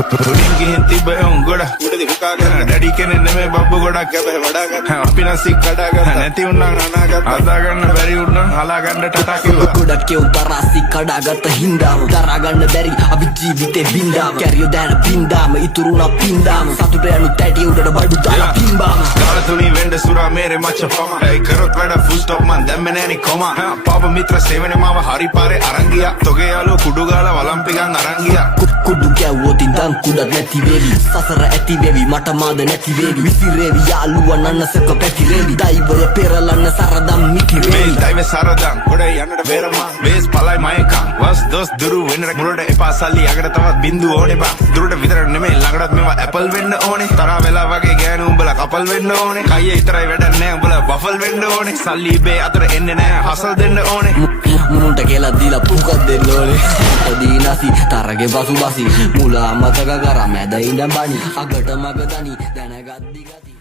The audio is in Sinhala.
උඩින් ගිහින් තිබ්බ උන් ගොඩක් උඩදී හුකාගෙන ඩැඩි කෙනෙක් නෙමෙයි බබ්බු ගොඩක් කැපේ වඩාගත්තා අපි නම් සික් කඩාගත්තා නැති උන්නම් අනාගත්තා හදාගන්න බැරි උන්නම් හලාගන්න ටටා කිව්වා ගොඩක් ඒ තරාසි කඩාගත්ත හින්දාම දරාගන්න බැරි අපි ජීවිතේ බින්දාම කැරියෝ දැන බින්දාම ඉතුරුනා පින්දාම සතුට යනු තැටි උඩට බඩු දාලා පින්බාම ගාලතුණි වෙන්න සුරා මේරේ මච්ච පම ඒ කරොත් වැඩ ෆුල් ස්ටොප් මන් දැම්මේ නෑනි කොම පාප මිත්‍ර සේවනේ මාව හරි පාරේ අරන් ගියා තොගේ යාළුවෝ කුඩු ගාලා වලම්පිකන් අරන් ගියා කුඩු ගැව්වොත් ඉඳන් කුඩක් නැති වේවි සසර ඇති වේවි මට මාද නැති වේවි විසිරේවි යාළුවා නන්නසක පැතිරේවි දෛවය පෙරලන්න සරදම් මිතිරේවි දෛවය සරදම් ගොඩේ යන්නට බේරමා වේස් පලයි මයකම් වස් දොස් දුරු වෙන්නට මුරට එපා සල්ලි යකට තවත් බින්දු ඕනේ බා දුරට විතර නෙමෙයි ළඟටත් මේවා ඇපල් වෙන්න ඕනේ තරහ වෙලා වගේ ගෑනු උඹලා කපල් වෙන්න ඕනේ කයියේ විතරයි වැඩක් නෑ උඹලා වෆල් වෙන්න ඕනේ සල්ලි බේ අතර එන්නේ නෑ හසල් දෙන්න ඕනේ මුන්ට කියලා දීලා පුකක් දෙන්න ඕනේ දීනසි තරගේ පසු බසි මුලා මතක කර මැද ඉඳන් බණි අගට මග දනි දැනගත් දිගති